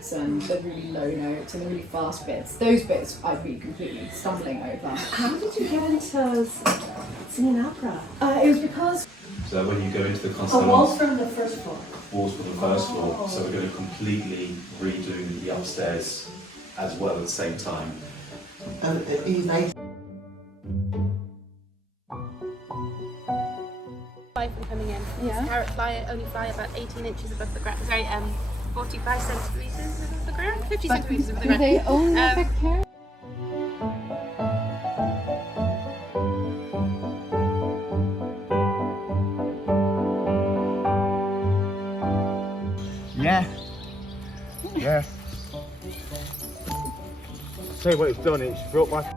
notes and the really low notes and the really fast bits. Those bits I'd be completely stumbling over. How did you get into singing opera? It was because... So when you go into the concert, walls from the first floor. Walls from the first floor. So we're going to completely redo the upstairs as well at the same time. And he's nice. From coming in. Yeah. Carrot only fly about 18 inches above the ground. Sorry, 45 centimetres above the ground, 50 centimetres above the ground. Do they only affect carrots? Yeah. Yeah. See what it's done, it's brought my...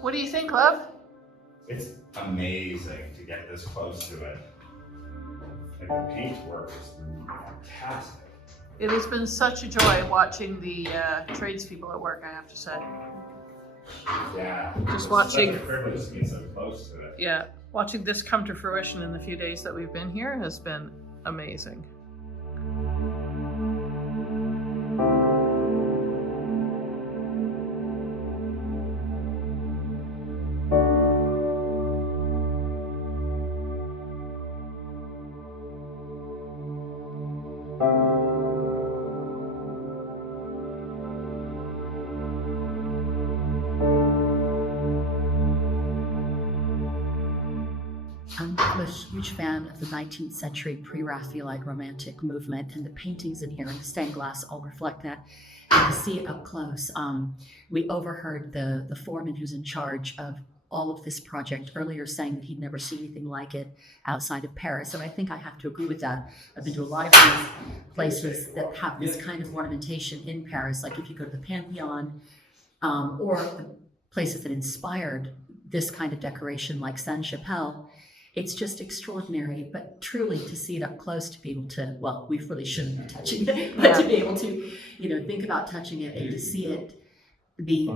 What do you think, love? It's amazing to get this close to it. Like the paintwork is fantastic. It has been such a joy watching the tradespeople at work, I have to say. Yeah. Just it's watching. Such a privilege to be so close to it. Yeah, watching this come to fruition in the few days that we've been here has been amazing. I'm a huge fan of the 19th century pre-Raphaelite romantic movement, and the paintings in here and the stained glass all reflect that. And to see it up close, we overheard the foreman who's in charge of all of this project earlier saying that he'd never seen anything like it outside of Paris, and I think I have to agree with that. I've been to a lot of these places that have this kind of ornamentation in Paris, like if you go to the Pantheon, or the places that inspired this kind of decoration like Sainte-Chapelle. It's just extraordinary, but truly to see it up close, to be able to, well, we really shouldn't be touching it, but to be able to, think about touching it and to see it, the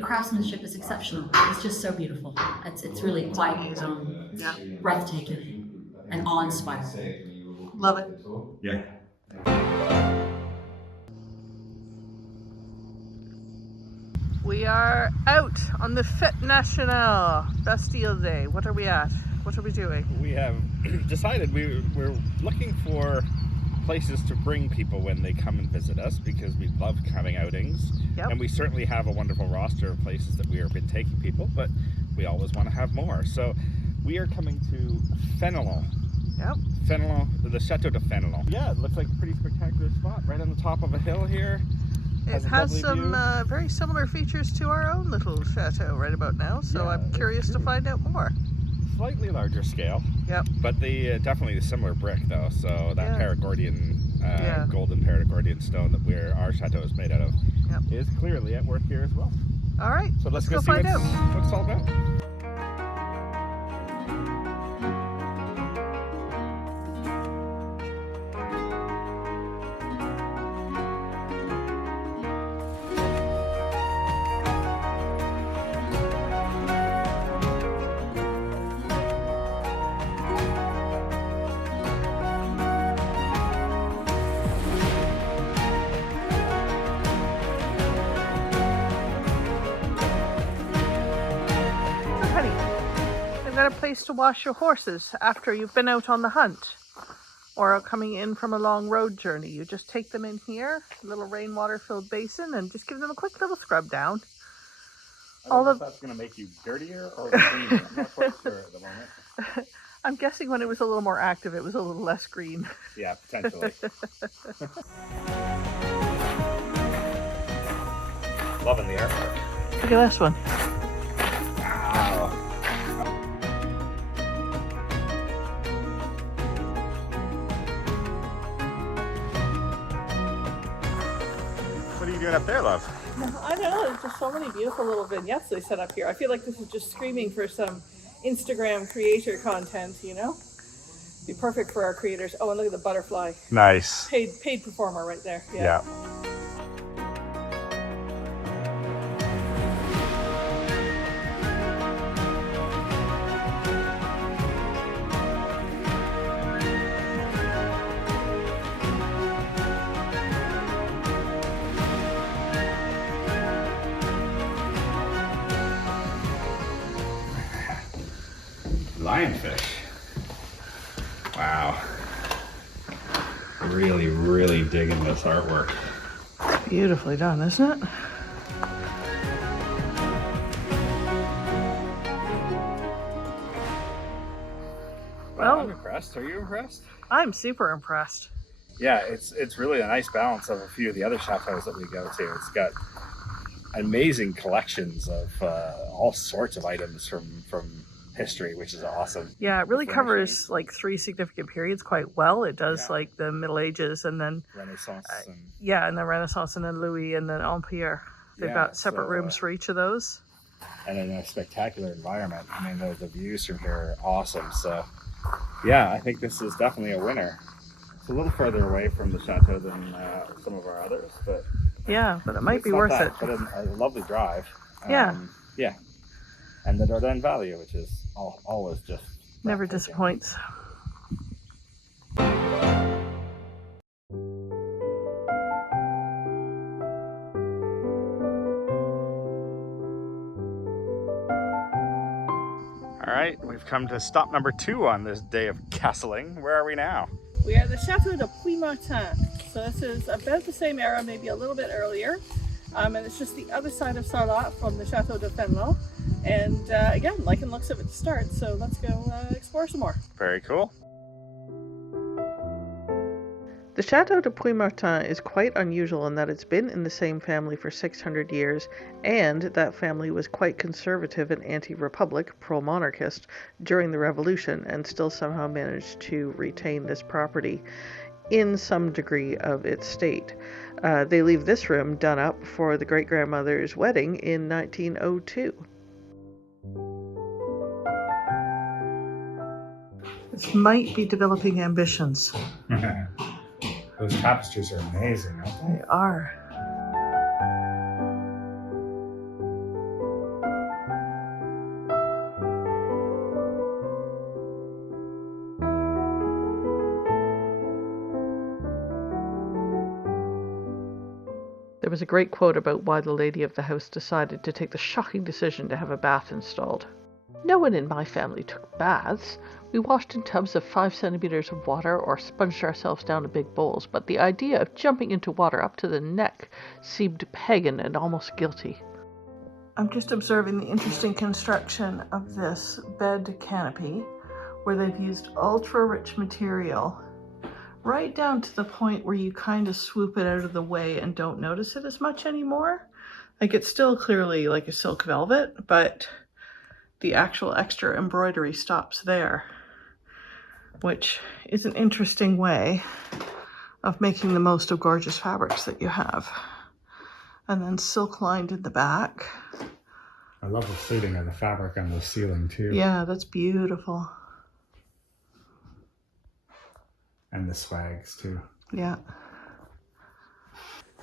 craftsmanship is exceptional. It's just so beautiful. It's really quite breathtaking and awe-inspiring. Love it. Yeah. We are out on the Fete National, Bastille Day. What are we at? What are we doing? We have decided we're looking for places to bring people when they come and visit us, because we love having outings. Yep. And we certainly have a wonderful roster of places that we have been taking people, but we always want to have more. So we are coming to Fenelon. Yep. Fenelon, the Chateau de Fenelon. Yeah, it looks like a pretty spectacular spot right on the top of a hill here. It has some very similar features to our own little chateau right about now, so Yeah, I'm curious to find out more. Slightly larger scale. Yep. But the definitely the similar brick though, so that Perigordian, golden Perigordian stone that our chateau is made out of is clearly at work here as well. All right, So let's go see find out. what it's all about. Honey, they've got a place to wash your horses after you've been out on the hunt or are coming in from a long road journey. You just take them in here, a little rainwater filled basin, and just give them a quick little scrub down. I don't know if that's going to make you dirtier or cleaner. I'm not quite sure at the moment. I'm guessing when it was a little more active, it was a little less green. Yeah, potentially. Loving the artwork. Look at this one. Wow. you doing up there, love? I don't know, there's just so many beautiful little vignettes they set up here. I feel like this is just screaming for some Instagram creator content, you know? Be perfect for our creators. Oh, and look at the butterfly. Nice. Paid performer right there. Yeah. Lionfish. Wow. Really, really digging this artwork. Beautifully done, isn't it? Well, I'm impressed. Are you impressed? I'm super impressed. Yeah, it's really a nice balance of a few of the other chateaus that we go to. It's got amazing collections of all sorts of items from history, which is awesome. Yeah, it really covers like 3 significant periods quite well. It does like the Middle Ages and then Renaissance. and the Renaissance and then Louis and then Empire. They've got separate rooms for each of those. And in a spectacular environment. I mean, the views from here are awesome. So, yeah, I think this is definitely a winner. It's a little further away from the chateau than some of our others, but yeah, but it might be worth it. But a lovely drive. Yeah. Yeah. And the Dordogne Valley, which is always just never disappoints. All right, we've come to stop number 2 on this day of castling. Where are we now? We are at the Chateau de Puymartin. So this is about the same era, maybe a little bit earlier. And it's just the other side of Sara from the Chateau de Fenelon. And again, like and looks of it to start. So let's go explore some more. Very cool. The Chateau de Puymartin is quite unusual in that it's been in the same family for 600 years, and that family was quite conservative and anti-republic, pro-monarchist, during the Revolution, and still somehow managed to retain this property in some degree of its state. They leave this room done up for the great-grandmother's wedding in 1902. This might be developing ambitions. Those tapestries are amazing, aren't they? They are. There was a great quote about why the lady of the house decided to take the shocking decision to have a bath installed. No one in my family took baths. We washed in tubs of 5 centimeters of water or sponged ourselves down to big bowls, but the idea of jumping into water up to the neck seemed pagan and almost guilty. I'm just observing the interesting construction of this bed canopy, where they've used ultra-rich material, right down to the point where you kind of swoop it out of the way and don't notice it as much anymore. Like, it's still clearly like a silk velvet, but the actual extra embroidery stops there, which is an interesting way of making the most of gorgeous fabrics that you have. And then silk lined in the back. I love the fluting of the fabric on the ceiling too. Yeah, that's beautiful. And the swags too. Yeah.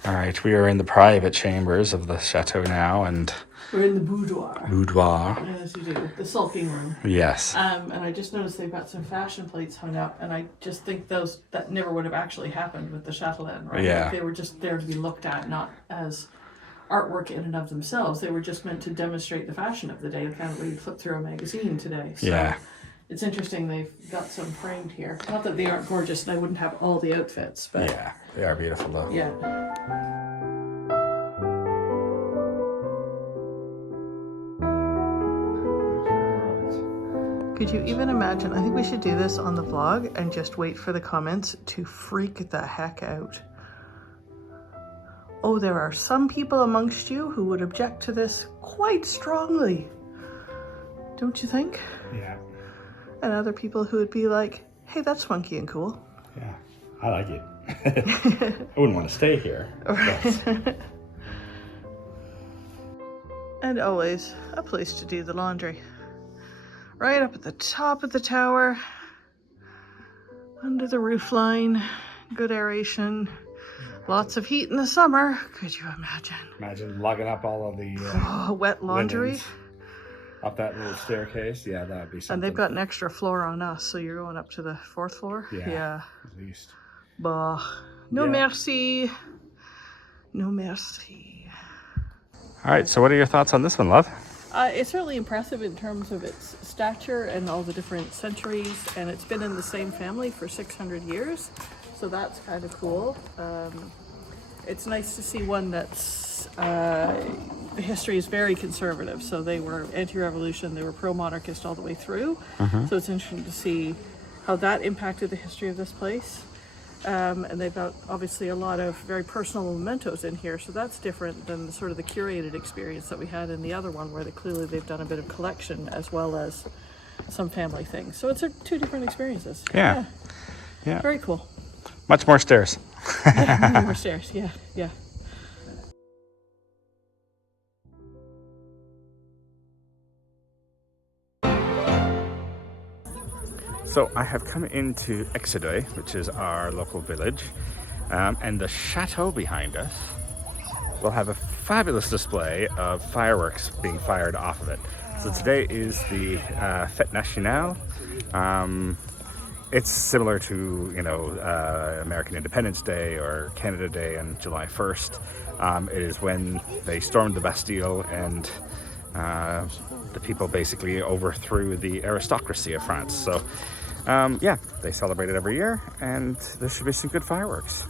All right, we are in the private chambers of the chateau now, and We're in the boudoir. boudoir. As you do, the sulking room. Yes. And I just noticed they've got some fashion plates hung up, and I just think that never would have actually happened with the Chatelaine, right? Yeah. Like, they were just there to be looked at, not as artwork in and of themselves. They were just meant to demonstrate the fashion of the day, kind of where you flip through a magazine today. So Yeah. it's interesting they've got some framed here. Not that they aren't gorgeous, and I wouldn't have all the outfits, but Yeah, they are beautiful though. yeah. Could you even imagine? I think we should do this on the vlog and just wait for the comments to freak the heck out. Oh, there are some people amongst you who would object to this quite strongly. Don't you think? Yeah. And other people who would be like, hey, that's funky and cool. Yeah. I like it. I wouldn't want to stay here. Right. And always a place to do the laundry. Right up at the top of the tower, under the roof line, good aeration, lots of heat in the summer. Could you imagine? Imagine lugging up all of the Wet laundry. linens up that little staircase. Yeah, that would be something. And they've got an extra floor on us, so you're going up to the 4th floor? Yeah. At least. Bah. No Yeah. merci. No merci. All right, so what are your thoughts on this one, love? It's really impressive in terms of its stature and all the different centuries, and it's been in the same family for 600 years, so that's kind of cool. It's nice to see one that's, the history is very conservative, so they were anti-revolution, they were pro-monarchist all the way through, so it's interesting to see how that impacted the history of this place. And they've got obviously a lot of very personal mementos in here, so that's different than sort of the curated experience that we had in the other one, where clearly they've done a bit of collection as well as some family things. So it's two different experiences. Yeah. Very cool. Much more stairs. Yeah, many more stairs. Yeah. So I have come into Excideuil, which is our local village, and the chateau behind us will have a fabulous display of fireworks being fired off of it. So today is the Fete Nationale. It's similar to, American Independence Day or Canada Day on July 1st. It is when they stormed the Bastille and the people basically overthrew the aristocracy of France. So, they celebrate it every year, and there should be some good fireworks.